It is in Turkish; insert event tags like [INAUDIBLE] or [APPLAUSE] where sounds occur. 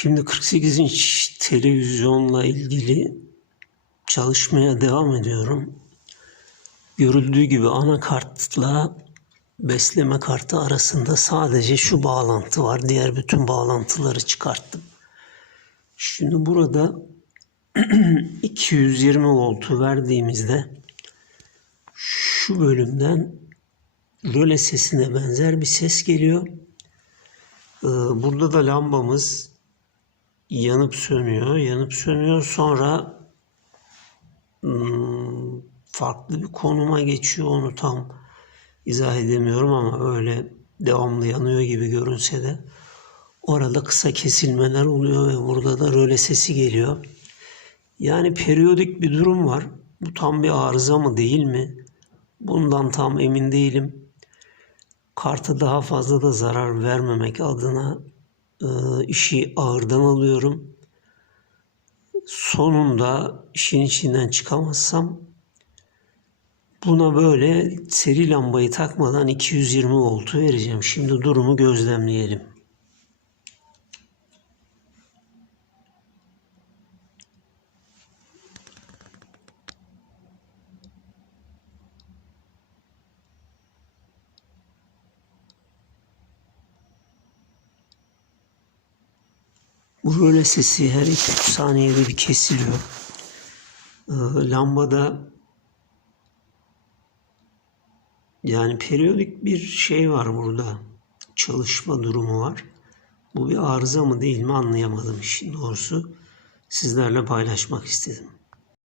Şimdi 48 inç televizyonla ilgili çalışmaya devam ediyorum. Görüldüğü gibi anakartla besleme kartı arasında sadece şu bağlantı var. Diğer bütün bağlantıları çıkarttım. Şimdi burada [CLEARS THROAT] 220 voltu verdiğimizde şu bölümden röle sesine benzer bir ses geliyor. Ee, Burada da lambamız yanıp sönüyor, yanıp sönüyor. Sonra hmm, farklı bir konuma geçiyor. Onu tam izah edemiyorum ama öyle devamlı yanıyor gibi görünse de orada kısa kesilmeler oluyor ve burada da röle sesi geliyor. Yani periyodik bir durum var. Bu tam bir arıza mı değil mi? Bundan tam emin değilim. Kartı daha fazla da zarar vermemek adına işi ağırdan alıyorum. Sonunda işin içinden çıkamazsam buna böyle seri lambayı takmadan 220 voltu vereceğim. Şimdi durumu gözlemleyelim. Röle sesi her 2-3 saniyede bir kesiliyor. Ee, lambada yani periyodik bir şey var burada. Çalışma durumu var. Bu bir arıza mı değil mi anlayamadım işin doğrusu. Sizlerle paylaşmak istedim.